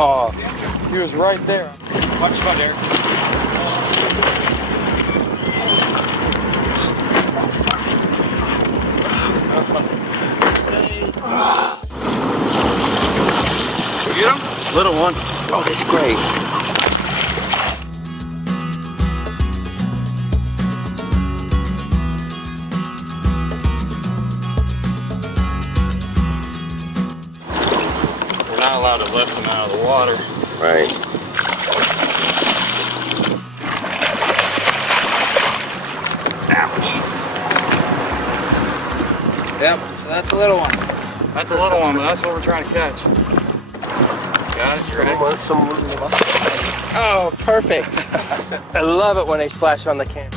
Oh, he was right there. Watch your butt, Eric. Did you get him? Little one. Oh, that's great. We're not allowed to lift them out of the water. Right. Ouch. Yep, so that's a little one. That's a little one, but that's what we're trying to catch. Got it? You ready? Oh, perfect. I love it when they splash on the can.